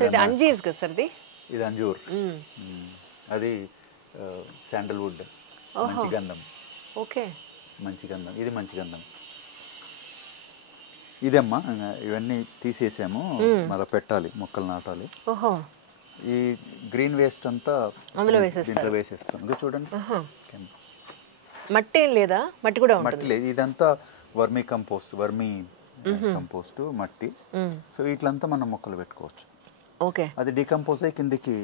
ఇది అంజీర్స్ కదా సార్ ఇది అంజూర్. అది శాండల్వుడ్, మంచి గంధం. ఓకే, మంచి గంధం, ఇది మంచి గంధం. ఇదమ్మా ఇవన్నీ తీసేసాము, మళ్ళీ పెట్టాలి, మొక్కలు నాటాలి. ఓహో, ఈ గ్రీన్ వేస్ట్ అంతా అందులో దీంట్లో వేసేస్తాం. ఇంకా చూడండి, మట్టి ఏం లేదా? మట్టి కూడా మట్టి లేదు, ఇదంతా వర్మీ కంపోస్ట్, కంపోస్ట్ మట్టి. సో వీటిలంతా మనం మొక్కలు పెట్టుకోవచ్చు. ఓకే, అది డీకంపోజ్ అయ్యి కిందికి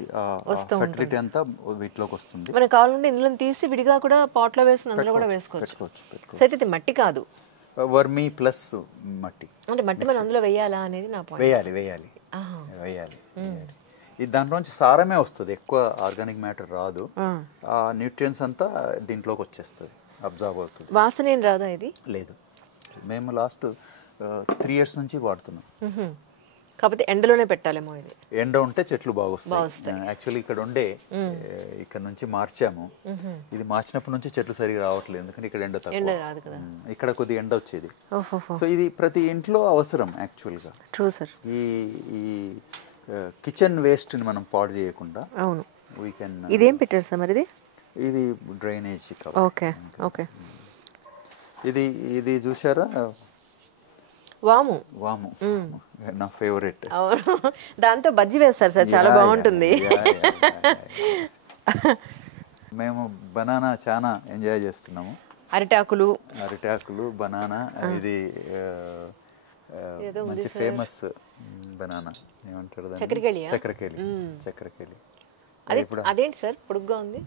ఫెర్టిలిటీ అంతా వీటిలోకి వస్తుంది. మనకు కావాలంటే ఇందులో తీసి విడిగా కూడా పాట్లో వేసి అందులో కూడా వేసుకోవచ్చు. సో అయితే ఇది మట్టి కాదు, వర్మీ ప్లస్ మట్టి. అంటే మట్టి మనం అందులో వేయాలా అనేది నా పాయింట్. వేయాలి వేయాలి వేయాలి. ఇది దాంట్లోంచి సారమే వస్తుంది, ఎక్కువ ఆర్గానిక్ మ్యాటర్ రాదు. ఆ న్యూట్రియన్స్ అంతా దీంట్లోకి వచ్చేస్తుంది, అబ్జర్వ్ అవుతుంది. వాసన ఏం రాదా ఇది? లేదు, మేము లాస్ట్ 3 years నుంచి వాడుతున్నాం. కాకపోతే ఎండలోనే పెట్టాలేమో ఇది. ఎండ ఉంటే చెట్లు బాగా వస్తాయి. యాక్చువల్లీ ఇక్కడ ఉండే ఇక్కడ నుంచి మార్చాము. ఇది మార్చినప్పటి నుంచి చెట్లు సరిగా రావట్లేదు, ఎందుకంటే ఇక్కడ ఎండ తక్కువ, ఇక్కడ కొద్దిగా ఎండ వచ్చేది. సో ఇది ప్రతి ఇంట్లో అవసరం యాక్చువల్గా. True sir. ఈ కిచెన్ వేస్ట్ ని మనం పాడు చేయకుండా. అవును. We can. ఇదేం పెట్టారు సార్ మరి? ఇది డ్రైనేజ్. Okay okay. ఇది చూసారా, వాము. వాము నా ఫేవరెట్. దాంతో బజ్జీ వేస్తారు సార్, చాలా బాగుంటుంది. మేము బనానా చాలా ఎంజాయ్ చేస్తున్నాము. అరిటాకులు బనానా. ఇది మంచి ఫేమస్ బనానా, ఏమంటారు దాన్ని? చక్రకేళి. అదేంటి సార్ పొడుగ్గా ఉంది?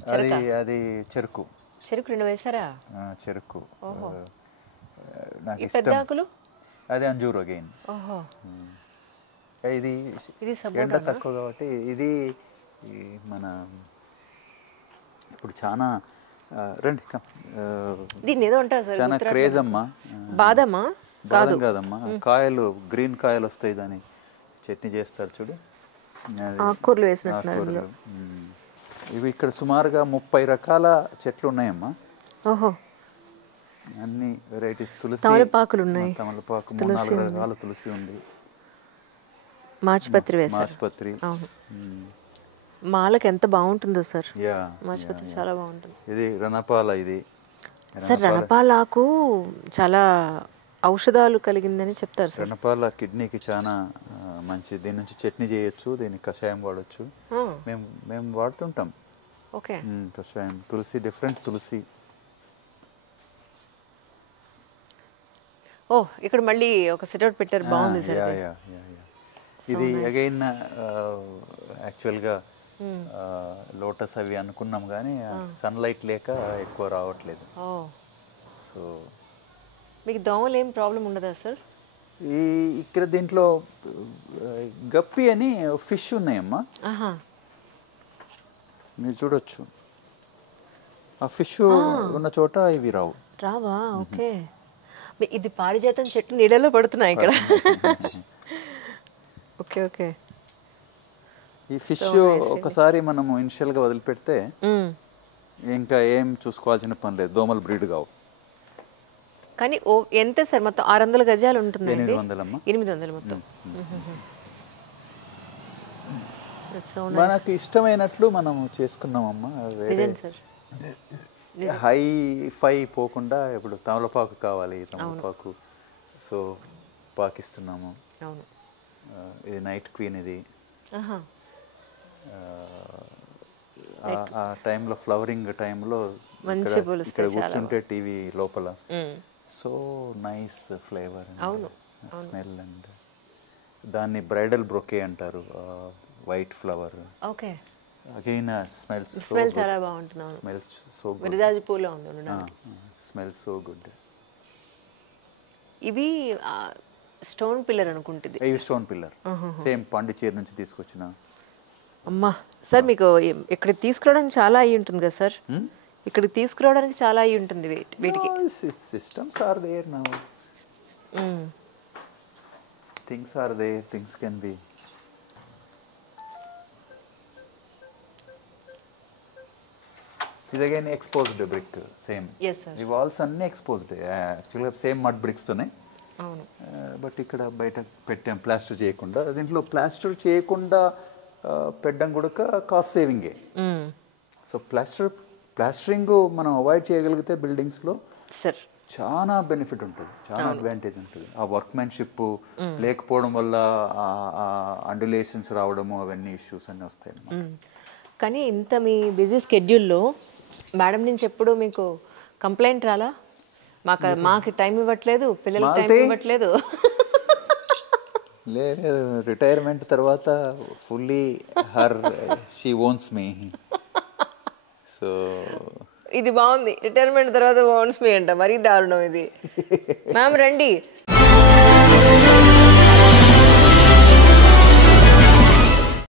అది చెరుకు. 2 వేసారా? చెరుకు. ఈ పెద్ద ఆకులు అది అంజూర్ అగైన్. ఇది ఎండ తక్కువ కాబట్టి ఇది మన ఇప్పుడు చాలా రండి దీన్ని ఏదో అంటారు సార్, చాలా క్రేజ్ అమ్మా. బాదమా? బాదం కాదమ్మా, కాయలు, గ్రీన్ కాయలు వస్తాయి, దాన్ని చట్నీ చేస్తారు చూడు. ఆకుకూరలు వేసినట్టు. ఇవి ఇక్కడ సుమారుగా 30 రకాల చెట్లు ఉన్నాయమ్మా. ఓహో, అన్ని వెరైటీస్. తులసి, తమలపాకులు ఉన్నాయి. తమలపాకు 3-4 రకాల తులసి ఉంది. మాచిపత్రి వేశారు. మాచిపత్రి. అవును, మాలకు ఎంత బాగుంటుందో సార్. మాచిపత్రి చాలా బాగుంటుంది. ఇది రణపాల. ఇది సార్ రణపాలకు చాలా ఔషధాలు కలిగిందని చెప్తారు సార్. రణపాల కిడ్నీకి చాలా మంచి. దీని నుంచి చట్నీ చేయొచ్చు, దీన్ని కషాయం వాడచ్చు. మేము వాడుతుంటాం. ఓకే, కషాయం. తులసి, డిఫరెంట్ తులసి. ఓ, ఇక్కడ మళ్ళీ ఒక సిట్అవుట్ పెట్టారు, బాగుంది సార్. ఇది అగైన్ యాక్చువల్గా లోటస్ అవి అనుకున్నాం, కానీ సన్లైట్ లేక ఎక్కువ రావట్లేదు. సో మీకు దోమలు ఏం ప్రాబ్లం ఉండదా సార్? ఇక్కడ దీంట్లో గప్పి అని ఫిష్ ఉన్నాయమ్మా, మీరు చూడొచ్చు. ఆ ఫిష్ ఉన్న చోట ఇవి రావా? ఓకే. ఇది పారిజాతం చెట్టు నీళ్ళలో పడుతున్నాయి ఇక్కడ. Okay okay. ఈ ఫిష్ ఒకసారి మనము ఇనిషియల్ గా వదిలిపెడితే ఇంకా ఏం చూసుకోవాల్సిన పని లేదు, దోమలు బ్రీడ్ కావు. కానీ ఎంత సార్ మొత్తం? 600 గజాలు ఉంటుంది. 800 మొత్తం. మనకి ఇష్టమైనట్లు మనము చేసుకున్నామమ్మా. హై ఫై పోకుండా. ఇప్పుడు తమలపాకు కావాలి, తమలపాకు, సో పాకిస్తున్నాము. ఇది నైట్ క్వీన్. ఇది ఆ టైంలో, ఫ్లవరింగ్ టైంలో ఇక్కడ కూర్చుంటే టీవీ లోపల, so nice flavour, smell. And దాన్ని బ్రైడల్ బ్రొకే అంటారు, white flower. Okay. Again smells చాలా బాగుంటుంది. Smells so good. విరజాజి పూల ఉంది, స్మెల్ సో గుడ్. ఇవి స్టోన్ పిల్లర్ అనుకుంటుంది. ఇవి స్టోన్ పిల్లర్, సేమ్ పాండిచేరి నుంచి తీసుకొచ్చిన. అమ్మా సార్, మీకు ఇక్కడ తీసుకురావడానికి చాలా అయ్యి ఉంటుంది కదా సార్? ఇక్కడికి తీసుకురావడానికి చాలా అయ్యి ఉంటుంది వీటికి. Systems are there now, things are there, things can be. ఇది అగైన్ ఎక్స్పోజ్డ్ బ్రిక్, సేమ్. ఈ వాల్స్ అన్ని ఎక్స్పోజ్డ్, యాక్చువల్గా సేమ్ మడ్ బ్రిక్స్ తోనే. బట్ ఇక్కడ బయట పెట్టాం ప్లాస్టర్ చేయకుండా. దీంట్లో ప్లాస్టర్ చేయకుండా పెట్టడం కూడా కాస్ట్ సేవింగే. సో ప్లాస్టరింగ్ మనం అవాయిడ్ చేయగలిగితే బిల్డింగ్స్లో సార్ చాలా బెనిఫిట్ ఉంటుంది, చాలా అడ్వాంటేజ్ ఉంటుంది. ఆ వర్క్మెన్షిప్ లేకపోవడం వల్ల అండులేషన్స్ రావడము అవన్నీ ఇష్యూస్ అన్నీ వస్తాయి అన్నమాట. కానీ ఇంత మీ బిజీ స్కెడ్యూల్లో మేడం నుంచి ఎప్పుడు మీకు కంప్లైంట్ రాలా? మాకు టైం ఇవ్వట్లేదు, పిల్లలకి టైం ఇవ్వట్లేదు. లేదు, రిటైర్మెంట్ తర్వాత fully she owns me. So ఇది బాగుంది, రిటైర్మెంట్ తర్వాత ఓన్స్ మీ అంట, మరీ దారుణం ఇది. మ్యామ్ రండి.